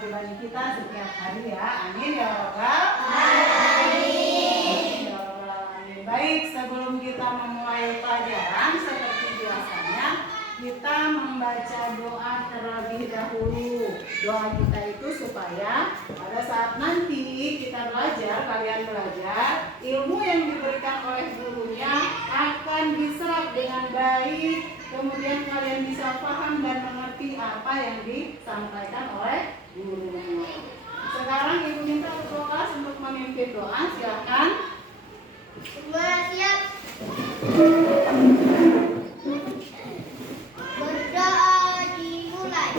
kewajiban kita setiap hari ya. Amin ya Rabbal Alamin. Ya Rabbal Alamin. Baik, sebelum kita memulai pelajaran seperti biasanya kita membaca doa terlebih dahulu. Doa kita itu supaya pada saat nanti kita belajar, kalian belajar, ilmu yang diberikan oleh gurunya akan diserap dengan baik. Kemudian kalian bisa paham dan mengerti apa yang disampaikan oleh gurunya. Sekarang ibu minta Prokas untuk memimpin doa, silakan. Semua siap. Berdoa dimulai.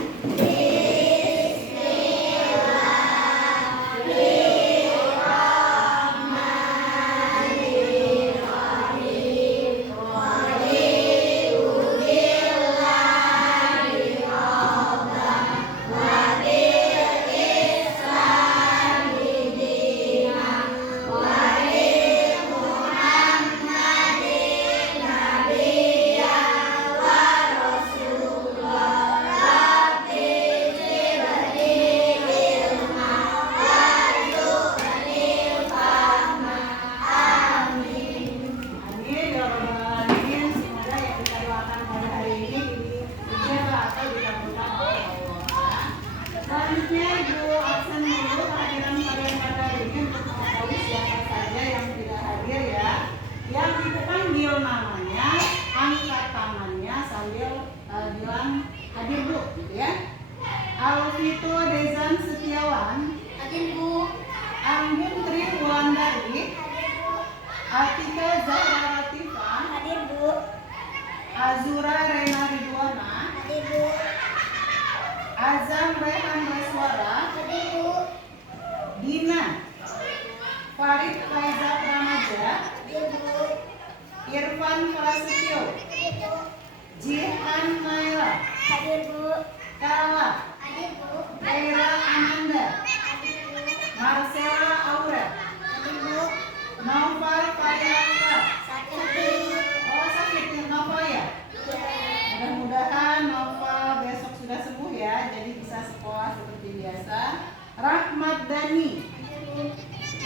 Alvito Dezan Setiawan, Hadir Bu. Anggun Tri Wulandari, Hadir Bu. Atika Zahra Latifa, Hadir Bu. Azura Rena Ridwana, Hadir Bu. Azam Rehan Reswara, Hadir Bu. Dina Farid Faiza Pramaja, Hadir Bu. Irfan Prasetyo, Hadir Bu. Jihan Naila, Hadir Bu. Kala, Hadir Bu. Aira Amanda, Hadir Bu. Marcella Aura, Hadir Bu. Noval Farianka. Sakit. Oh, sakit ya Noval ya? Mudah-mudahan Noval besok sudah sembuh ya, jadi bisa sekolah seperti biasa. Rahmat Dani, Hadir Bu.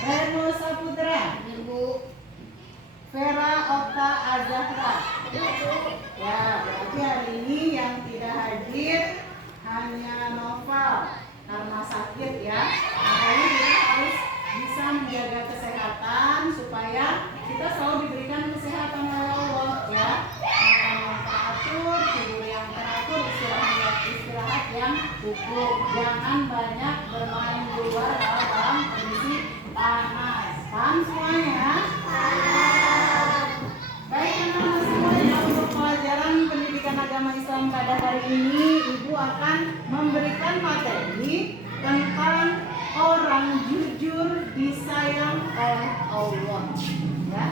Reno Saputra, Hadir Bu. Vera Okta Azahra. Hadir Bu. Ya, berarti hari ini yang tidak hadir hanya Noval karena sakit ya. Makanya kita harus bisa menjaga kesehatan supaya kita selalu diberikan kesehatan oleh Allah ya. Makan yang teratur, tidur yang teratur, istirahat yang cukup. Jangan banyak bermain di luar kalau dalam kondisi panas. Paham semuanya? Baik anak-anak semuanya, untuk pelajaran pendidikan agama Islam pada hari ini Ibu akan memberikan materi tentang orang jujur disayang oleh Allah ya.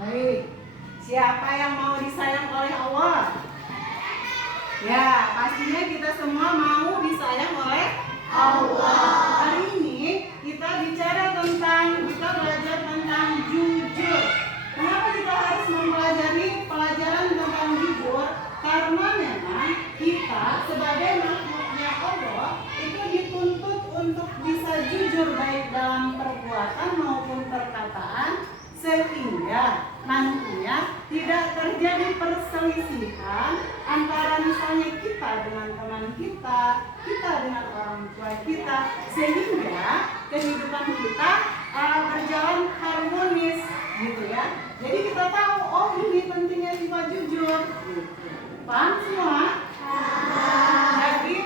Baik, siapa yang mau disayang oleh Allah? Ya, pastinya kita semua mau disayang oleh Allah. Hari ini kita belajar tentang jujur. Kenapa kita harus mempelajari pelajaran tentang jujur? Karena memang kita sebagai makhluknya Allah itu dituntut untuk bisa jujur baik dalam perbuatan maupun perkataan, sehingga nantinya tidak terjadi perselisihan antara misalnya kita dengan teman kita, kita dengan orang tua kita, sehingga kehidupan kita berjalan harmonis gitu ya. Jadi kita tahu, oh ini pentingnya sifat jujur. Paham semua? Jadi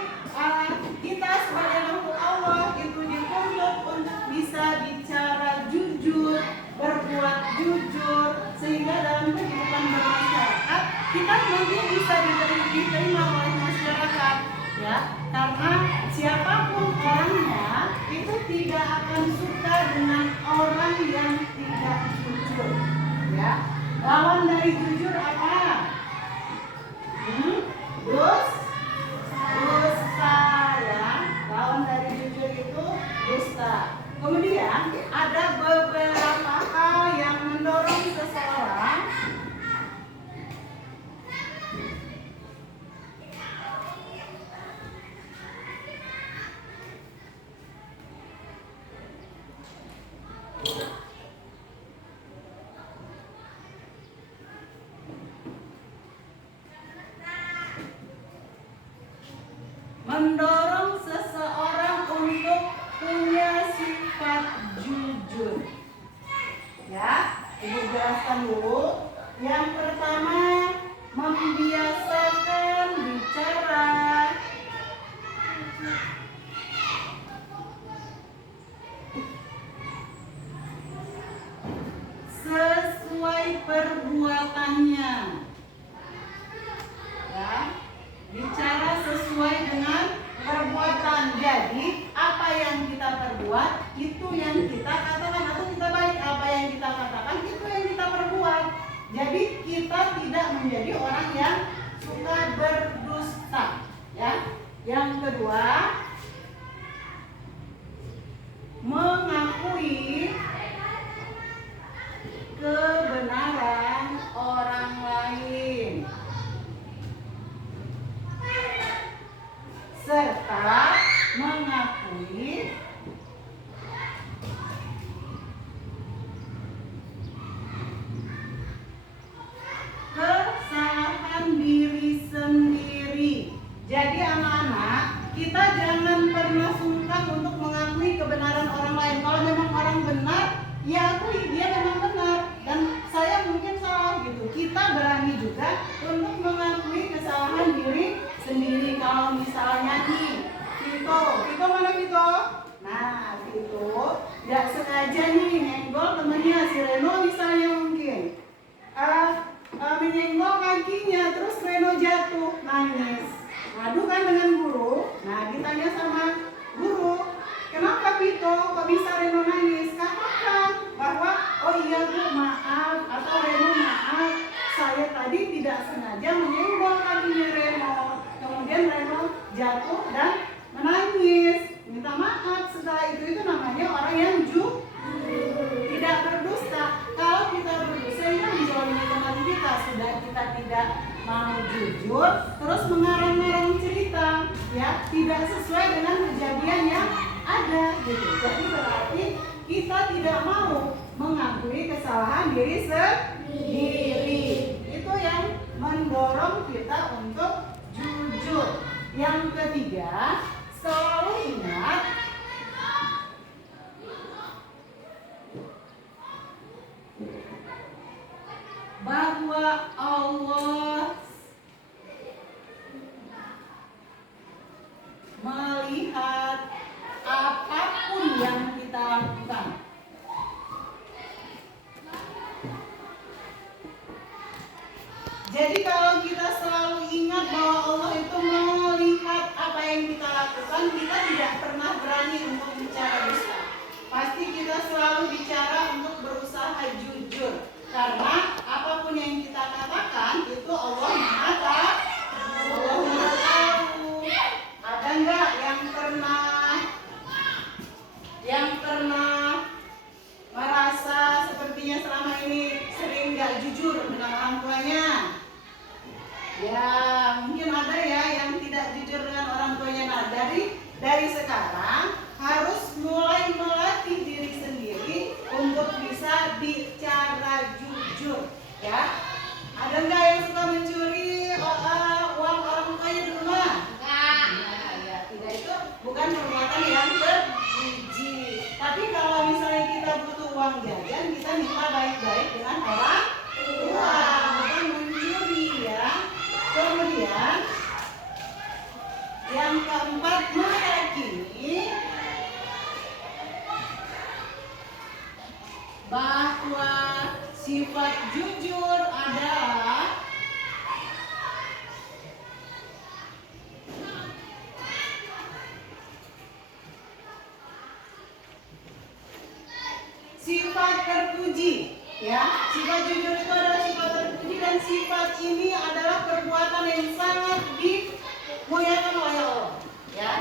kita sebagai makhluk Allah itu dituntut untuk bisa bicara jujur, berbuat jujur, sehingga dalam kehidupan bermasyarakat kita nanti bisa diterima oleh masyarakat ya. Karena siapapun orangnya itu tidak akan suka dengan orang yang tidak jujur ya. Lawan dari jujur apa? Ibu jelaskan dulu. Yang pertama, membiasakan bicara sesuai perbuatannya. Ya, bicara sesuai dengan perbuatan. Jadi, apa yang kita perbuat, itu yang kita katakan atau kita baik. Apa yang kita katakan, itu yang kita perbuat. Jadi, kita tidak menjadi orang yang suka berdusta. Ya. Yang kedua, mengakui kebenaran orang lain serta mengakui kesalahan diri sendiri. Jadi anak-anak, kita jangan pernah sungkan untuk mengakui kebenaran orang lain. Kalau memang orang benar, ya akui dia memang benar dan saya mungkin salah gitu. Kita berani juga untuk mengakui kesalahan diri sendiri. Kalau misalnya nih, Vito mana Vito? Nah, Vito nggak sengaja nih nenggol temennya si Reno misalnya mungkin. Menyenggol kakinya, terus Reno jatuh, nangis. Ngadu kan dengan guru. Nah, ditanya sama guru, kenapa Vito kok bisa Reno nangis? Katakan bahwa oh iya Bu, maaf, atau Reno maaf, saya tadi tidak sengaja menyenggol kakinya Reno. Kemudian Reno jatuh dan menangis. Minta maaf. Setelah itu namanya orang yang tidak berdusta. Kalau kita berdusta itu menjolimi teman kita, sudah kita tidak mau jujur, terus mengarang-arang cerita, ya tidak sesuai dengan kejadian yang ada, gitu. Jadi berarti kita tidak mau mengakui kesalahan diri sendiri. Itu yang mendorong kita untuk jujur. Yang ketiga, selalu ingat bahwa Allah melihat apapun yang kita lakukan. Jadi kalau kita selalu ingat bahwa Allah itu melihat apa yang kita lakukan, kita tidak pernah berani untuk bicara dusta. Pasti kita selalu bicara untuk berusaha jujur. Karena apapun yang kita katakan itu Allah Maha Tahu. Allah Maha Tahu. Ada enggak yang pernah merasa sepertinya selama ini sering enggak jujur dengan orang tuanya? Ya, mungkin ada ya yang tidak jujur dengan orang tuanya. Nah, dari sekarang harus mulai melatih diri sendiri untuk bisa bicara jujur, ya. Ada nggak yang suka mencuri uang orang tuanya di rumah? Enggak. Nah, ya, tidak, itu bukan perbuatan yang terpuji. Tapi kalau misalnya kita butuh uang jajan, kita minta baik-baik dengan orang tua, bukan mencuri, ya. Kemudian yang keempat, meyakini bahwa sifat jujur adalah sifat terpuji, ya. Sifat jujur itu adalah sifat terpuji dan sifat ini adalah perbuatan yang sangat dimuliakan oleh Allah, ya.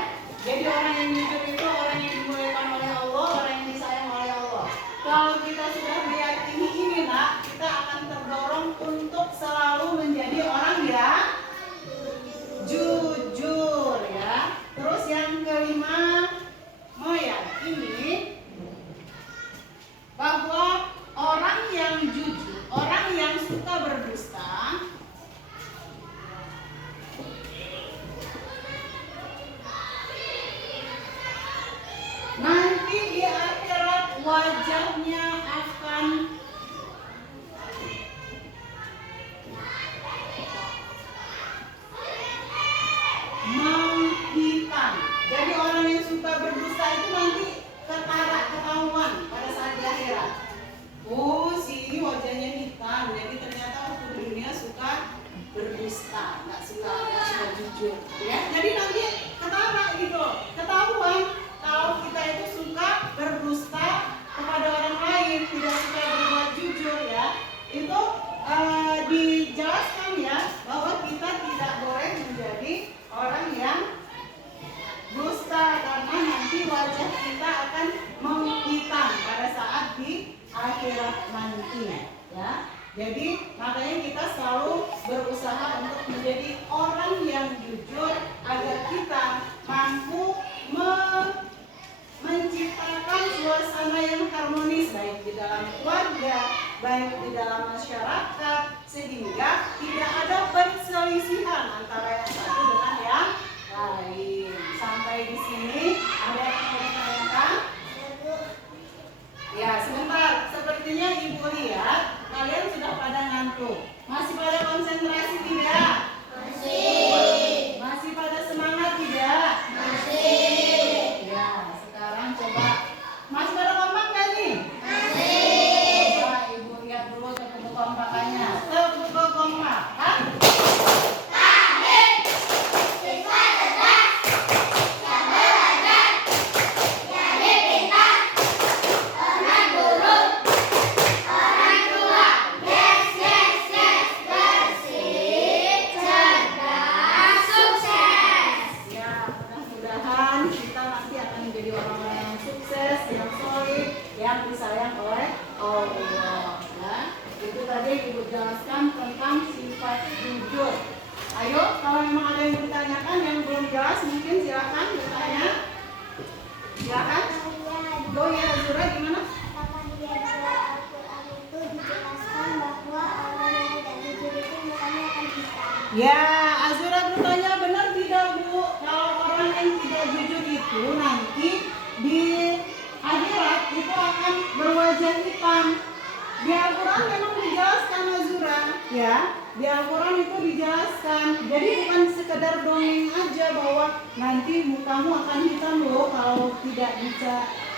Jadi orang yang jujur itu orang yang dimuliakan oleh Allah, orang yang disayang oleh Allah. Kalau kita sudah meyakini ini, nak, kita akan terdorong untuk selalu menjadi orang yang jujur, ya. Terus yang kelima, meyakini bahwa orang yang jujur, orang yang suka berdusta, penting, ya. Jadi makanya kita selalu berusaha untuk menjadi orang yang jujur agar kita mampu menciptakan suasana yang harmonis baik di dalam keluarga, baik di dalam masyarakat, sehingga tidak ada perselisihan antara yang satu dengan yang lain. Sampai di sini ada yang mau ditanyakan? Ya, sebentar. Sepertinya Ibu lihat kalian sudah pada ngantuk. Masih pada konsentrasi tidak? Masih. Masih pada semangat tidak? Masih. Ya, sekarang coba. Masih pada kompak kan nih? Masih. Coba Ibu lihat dulu tepuk kompakannya. Tepuk kompakan. Yang disayang oleh Allah, ya. Itu tadi Ibu jelaskan tentang sifat jujur. Ayo, kalau memang ada yang ditanyakan yang belum jelas, mungkin silakan bertanya. Silakan. Oh ya, Azura gimana? Apakah di dalam Al-Quran itu dijelaskan bahwa orang yang tidak jujur itu mukanya akan hitam? Ya, Azura bertanya benar tidak Bu? Kalau orang yang tidak jujur itu nanti di akhirat itu akan berwajah hitam. Di Al-Quran memang dijelaskan Azura, ya. Di Al-Quran itu dijelaskan. Jadi bukan sekedar dongeng aja bahwa nanti mukamu akan hitam loh kalau tidak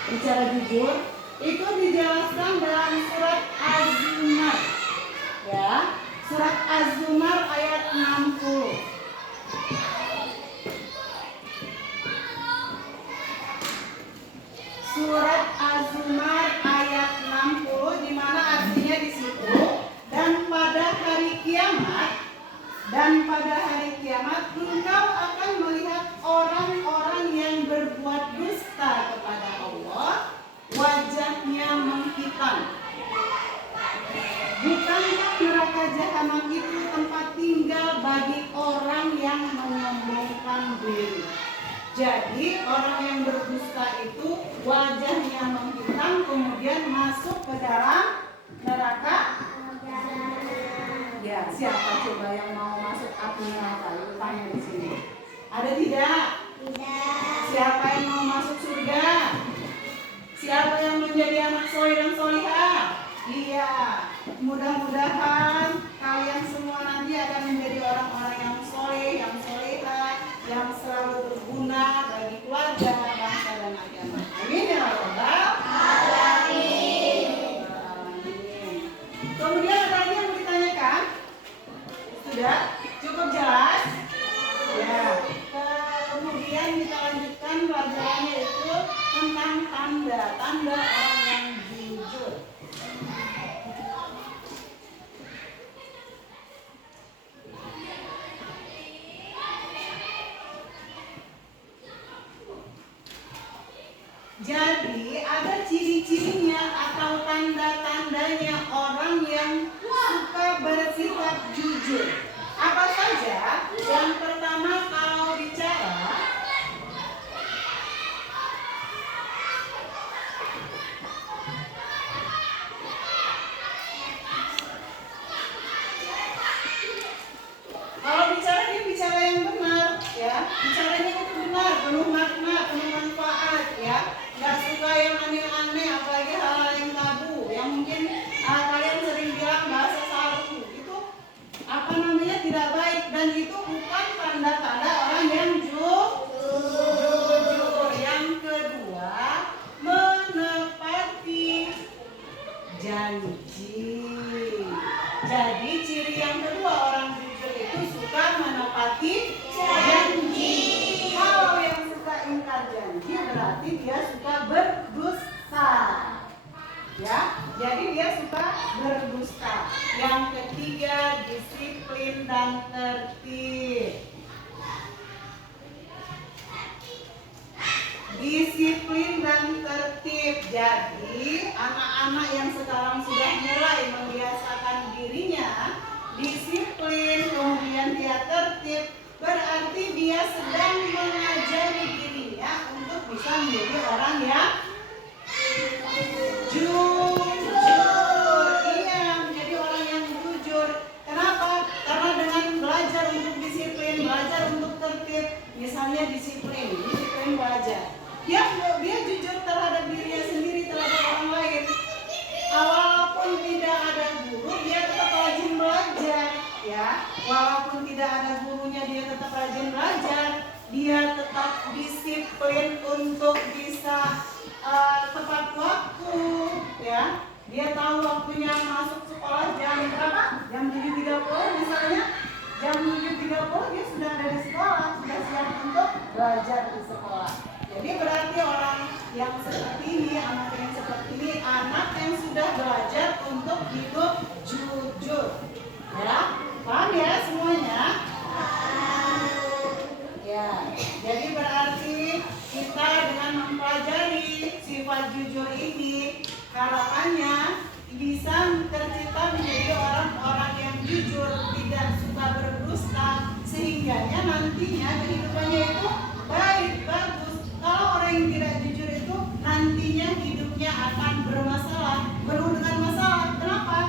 bicara jujur. Itu dijelaskan dalam surat Az-Zumar, ya. Surat Az-Zumar ayat 60. Surat Az-Zumar ayat 60 di mana artinya di situ dan pada hari kiamat engkau akan melihat orang-orang yang berbuat dusta kepada Allah wajahnya menghitam. Bukankah neraka jahanam itu tempat tinggal bagi orang yang menyombongkan diri? Jadi orang yang berdusta itu wajahnya menghitam kemudian masuk ke dalam neraka. Ya, siapa coba yang mau masuk api neraka? Itu tanya di sini. Ada tidak? Tidak. Siapa yang mau masuk surga? Siapa yang menjadi anak soleh dan solihah? Iya. Mudah-mudahan kalian semua nanti akan menjadi orang-orang yang soleh, yang solehah, yang selalu berguna bagi keluarga, bangsa dan agama. Amin ya Rabbal alamin. Kemudian ada lagi yang mau ditanyakan? Sudah? Cukup jelas? Ya. Kemudian kita lanjutkan pelajarannya itu tentang tanda orang yang jujur. Jadi ada ciri-cirinya atau tanda-tandanya orang yang suka bersikap jujur. Apa saja? Yang pertama kalau bicara dia bicara yang benar, ya. Bicaranya itu benar, penuh makna, penuh manfaat, ya. Nggak suka yang aneh-aneh, apalagi hal-hal yang tabu, yang mungkin kalian sering bilang bahasa saru. Itu apa namanya tidak baik dan itu bukan tanda-tanda orang yang jujur. Yang kedua, menepati janji. Jadi ciri yang kedua orang jujur itu suka menepati janji. Kalau yang suka ingkar janji berarti dia suka berdusta. Ya, jadi dia suka berdusta. Yang ketiga, disiplin dan tertib. Disiplin dan tertib. Jadi anak-anak yang sekarang sudah mulai membiasakan dirinya disiplin, kemudian dia tertib, berarti dia sedang mengajari dirinya untuk bisa menjadi orang yang jujur. Iya, menjadi orang yang jujur. Kenapa? Karena dengan belajar untuk disiplin, belajar untuk tertib, misalnya disiplin belajar. Dia jujur terhadap dirinya sendiri, terhadap orang lain. Walaupun tidak ada guru, dia tetap rajin belajar. Ya, walaupun tidak ada gurunya, dia tetap rajin belajar. Dia tetap disiplin untuk bisa tepat waktu. Ya, dia tahu waktunya masuk sekolah jam berapa? Jam 7.30 misalnya. Jam 7.30 dia sudah ada di sekolah, sudah siap untuk belajar di sekolah. Jadi berarti orang yang seperti ini, anak yang seperti ini, anak yang sudah belajar untuk hidup jujur. Ya, paham ya semuanya? Ya, jadi berarti kita dengan mempelajari sifat jujur ini, harapannya bisa tercipta menjadi orang-orang yang jujur, tidak suka berdusta, sehingga nantinya kehidupannya itu baik, bagus. Kalau orang yang tidak jujur itu nantinya hidupnya akan bermasalah, penuh dengan masalah. Kenapa?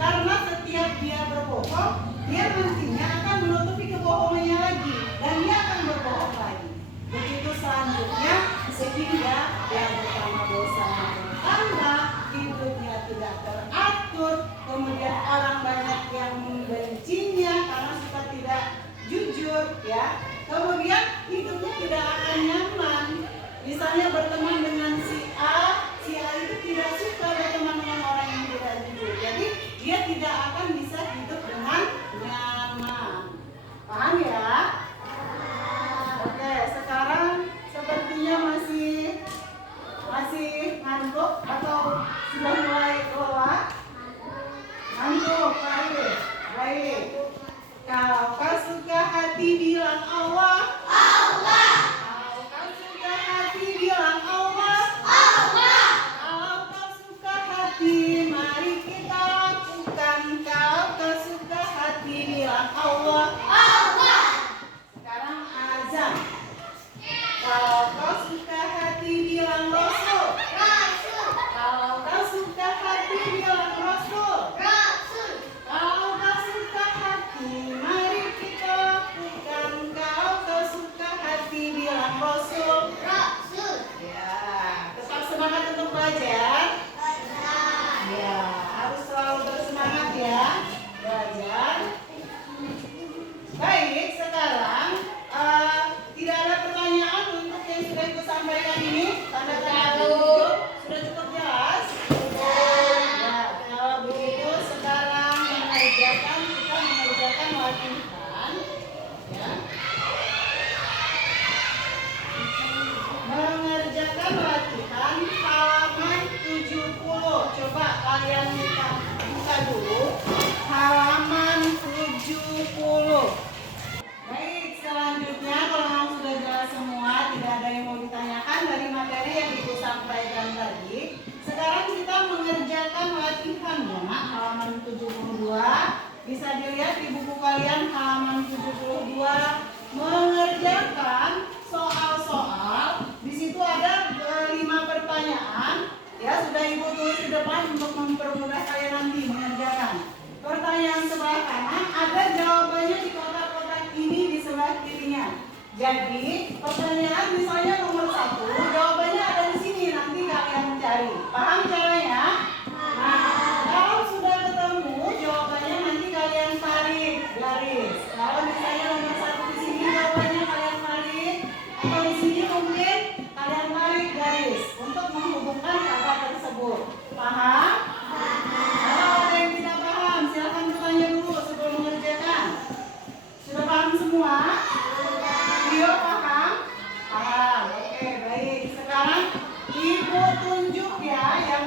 Karena setiap dia berbohong, dia nantinya akan menutupi kebohongannya lagi, dan dia akan berbohong lagi. Begitu selanjutnya, sehingga dia bertambah dosanya bertambah, hidupnya tidak teratur, kemudian orang banyak yang membencinya karena suka tidak jujur, ya. Kemudian hidupnya tidak akan nyaman. Misalnya berteman dengan si A itu tidak suka berteman dengan orang yang tidak jujur. Jadi dia tidak akan bisa hidup dengan nyaman. Paham ya? Oke, sekarang sepertinya masih ngantuk atau sudah mulai lelah? Ngantuk, baik. Kalau kau suka hati bilang Allah. Allah. Kalau kau suka hati bilang Allah. Allah. Kalau kau suka hati, mari kita lakukan. Kalau kau suka hati bilang Allah. Allah. Sekarang azan. Kalau kau suka hati bilang Rasul. Rasul. Kalau kau suka hati bilang Rasul. Rasul. Kalau kau suka hati, mari kita lakukan. Kalau kau suka hati bilang Rasul. Rasul. Ya, tetap semangat untuk belajar. Ya, harus selalu bersemangat ya belajar. Baik, sekarang tidak ada pertanyaan untuk yang sudah aku sampaikan ini. Tanda cukup, sudah cukup jelas. Ya, kalau begitu sekarang kita mengerjakan latihan. Ya. Mengerjakan latihan halaman 70. Coba kalian buka dulu halaman 70. Baik, selanjutnya kalau memang sudah jelas semua, tidak ada yang mau ditanyakan dari materi yang Ibu sampaikan tadi. Sekarang kita mengerjakan latihan ya, Mak, halaman 72. Bisa dilihat di buku kalian halaman 72. Mengerjakan soal-soal. Di situ ada 5 pertanyaan. Ya, sudah Ibu tulis di depan untuk mempermudah kalian nanti mengerjakan. Pertanyaan sebelah kanan ada jawabannya di kotak-kotak ini di sebelah kirinya. Jadi pertanyaan misalnya nomor 1, jawabannya ada di sini, nanti kalian cari. Paham caranya? Nah, kalau sudah ketemu jawabannya nanti kalian tarik garis. Kalau misalnya nomor 1 di sini jawabannya kalian tarik, atau di sini mungkin kalian tarik garis untuk menghubungkan kata tersebut. Paham? Kalau ada yang tidak paham, silakan bertanya dulu sebelum mengerjakan. Sudah paham semua? Video paham? Paham. Oke, baik. Sekarang Ibu tunjuk ya yang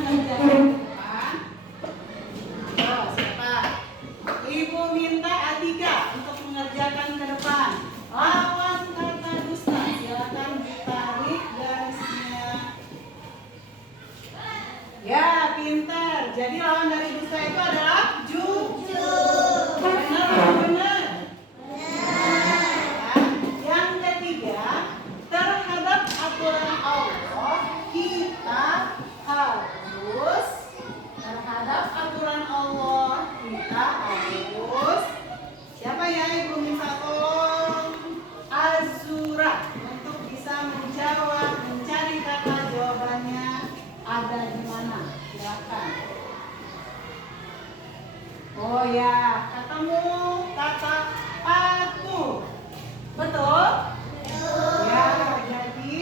mengerjakan ke depan? Ayo, siapa? Ibu minta Atika untuk mengerjakan ke depan. Lawan kata dusta. Silakan ditarik garisnya. Ya, pintar. Jadi lawan dari dusta itu adalah jujur. Benar atau benar? Ya. Yang ketiga, terhadap aturan Allah kita harus siapa ya ibu minta tolong Azura untuk bisa menjawab, mencari kata jawabannya ada di mana? Silakan. Oh ya, ketemu kata patuh. Betul? Ya, jadi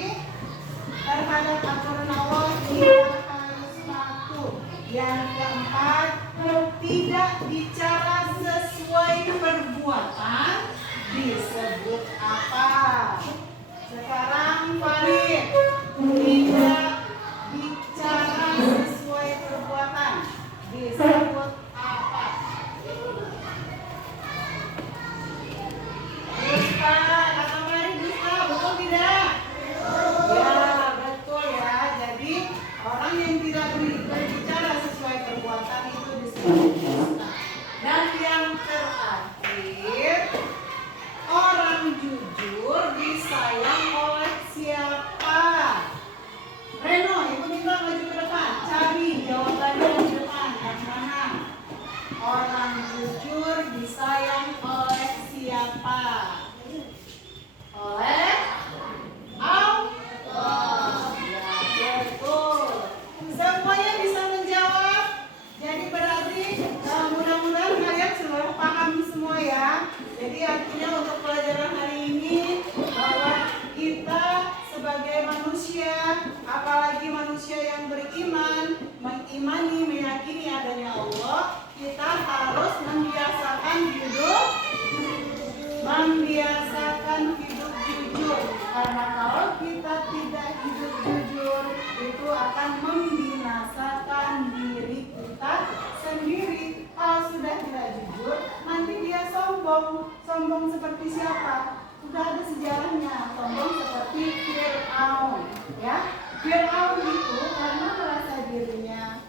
terhadap aturan Allah kita harus patuh. Yang keempat, tidak bicara sesuai perbuatan disebut apa? Sekarang Farid, tidak bicara sesuai perbuatan disebut apa? Dusta, kata Farid dusta, betul tidak? Ya, betul ya. Jadi orang yang tidak berbicara sesuai perbuatan itu disebut dusta. Dan yang terakhir, orang jujur disayang oleh siapa? Reno, ibu minta maju ke depan. Cari jawabannya di depan. Yang mana? Orang jujur disayang oleh siapa? Oleh Allah. Ya, betul. Semuanya bisa menjawab. Jadi berarti mudah-mudahan kalian sudah paham semua ya. Jadi artinya untuk pelajaran hari ini bahwa kita sebagai manusia, apalagi manusia yang beriman, mengimani, meyakini adanya Allah, kita harus membiasakan hidup jujur. Karena kalau kita tidak hidup jujur, itu akan membinasakan diri kita sendiri. Kalau sudah tidak jujur, nanti dia sombong. Sombong seperti siapa? Sudah ada sejarahnya. Sombong seperti Fir'aun. Ya, Fir'aun itu karena merasa dirinya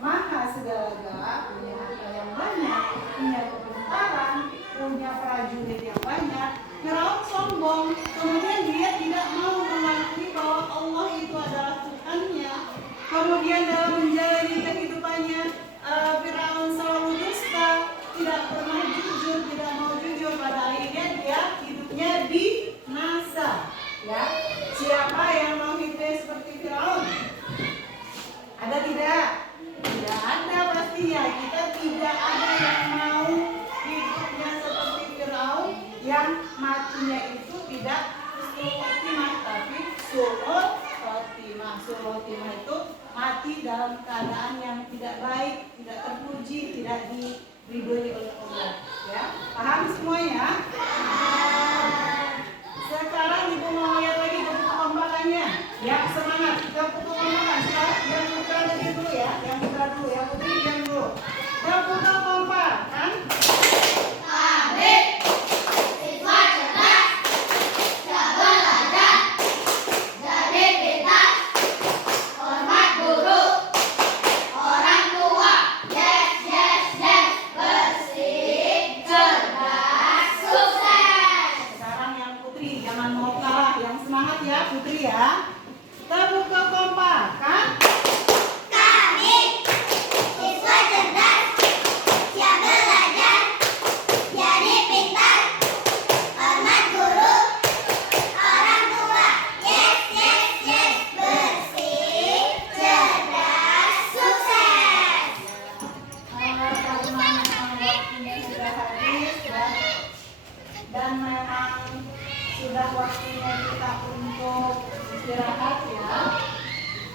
maha segala-gala, punya harta yang banyak, punya kepintaran, punya prajurit yang banyak. Firaun sombong, kemudian dia tidak mau mengakui bahwa Allah itu adalah Tuhannya. Kemudian dalam menjalani kehidupannya, Firaun selalu dusta, tidak pernah jujur, tidak mau jujur. Pada akhirnya dia hidupnya binasa. Ya, siapa yang mau hidupnya seperti Firaun? Ada tidak? Tidak ada pastinya. Kita tidak ada yang mau hidupnya seperti Firaun yang matinya itu tidak suul khotimah, tapi suul khotimah. Suul khotimah itu mati dalam keadaan yang tidak baik, tidak terpuji, tidak diridhoi oleh Allah. Ya, paham semuanya? Sekarang ibu mau lihat lagi bentuk kombakannya. Ya, semangat. Kita pukul kombakan. Sekarang yang putra lagi dulu ya. Yang putra dulu, yang putri diam dulu. Kita pukul kombakan. Adik, siswa cerdas, tidak belajar, jadi pintar, hormat guru, orang tua, yes, yes, yes, bersih, cerdas, sukses. Sekarang yang putri, jangan mau kalah. Yang semangat ya, putri ya. Kita pukul kombakan. Kami, siswa cerdas, siap belajar, jadi pintar, hormat guru, orang tua, yes, yes, yes, bersih, cerdas, sukses. Karena waktunya sudah habis dan memang sudah waktunya kita untuk istirahat ya.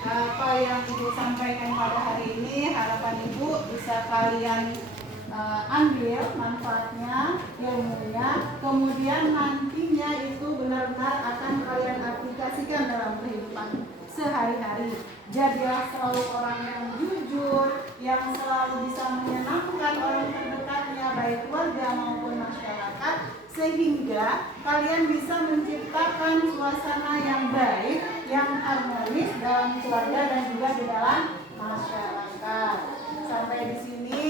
Apa yang Ibu sampaikan pada hari ini, harapan Ibu bisa kalian ambil manfaatnya, ilmunya, kemudian nantinya itu benar-benar akan kalian aplikasikan dalam kehidupan sehari-hari. hari. Jadilah selalu orang yang jujur, yang selalu bisa menyenangkan orang terdekatnya, baik keluarga maupun masyarakat, sehingga kalian bisa menciptakan suasana yang baik, yang harmonis dalam keluarga dan juga di dalam masyarakat. Sampai di sini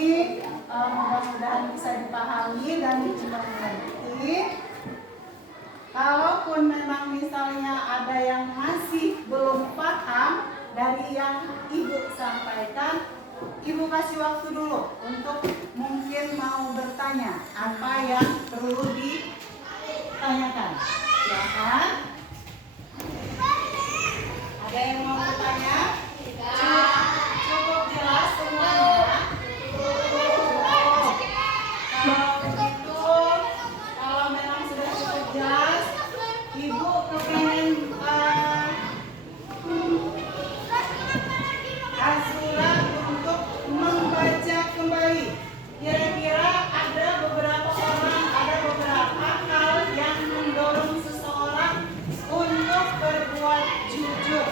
mudah-mudahan bisa dipahami dan dimengerti. Kalaupun memang misalnya ada yang masih belum paham dari yang Ibu sampaikan, Ibu kasih waktu dulu untuk mungkin mau bertanya apa yang perlu ditanyakan. Silakan. Ada yang mau bertanya? Cukup jelas semuanya? Cukup. Kalau begitu, kalau memang sudah cukup jelas, Ibu kepengen Azura untuk membaca kembali. Kira-kira ada beberapa orang, ada beberapa hal yang mendorong seseorang untuk berbuat jujur.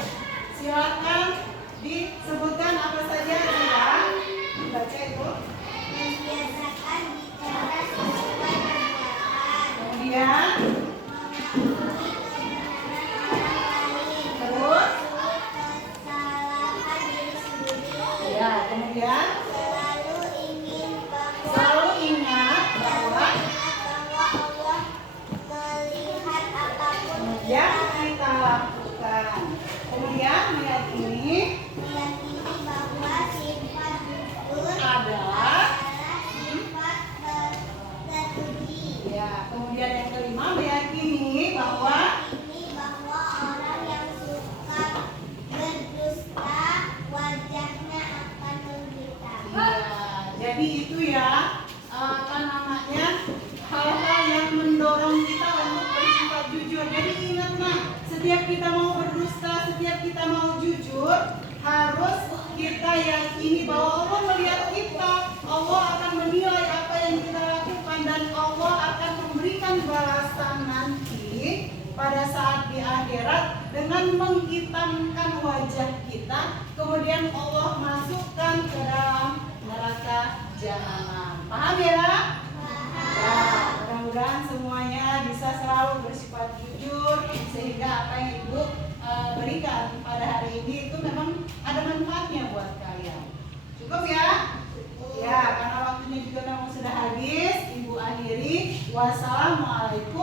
Silakan disebutkan apa saja Azura. Baca itu. Membiasakan bicara sesuai kenyataan. Kemudian terus Kesalahan diri sendiri. ya, kemudian Selalu ingat bahwa Allah melihat apapun yang kita lakukan. Kemudian meyakini bahwa sifat jujur adalah sifat terpuji. ya. Kemudian yang kelima meyakini bahwa Orang yang suka berdusta wajahnya akan menghitam. ya, jadi itu ya apa namanya hal-hal yang mendorong kita untuk bersifat jujur. Jadi ingat nak, setiap kita mau berdusta, setiap kita mau jujur, harus kita yakini bahwa Allah melihat kita, Allah akan menilai apa yang kita lakukan, dan Allah akan memberikan balasan nanti pada saat di akhirat dengan menghitamkan wajah kita, kemudian Allah masukkan ke dalam neraka jahanam. Paham ya? Ya, mudah-mudahan semuanya bisa selalu bersifat jujur, sehingga apa yang Ibu berikan pada hari ini itu memang ada manfaatnya buat kalian. Cukup ya? Ya, karena waktunya juga memang sudah habis, Ibu akhiri. Wassalamualaikum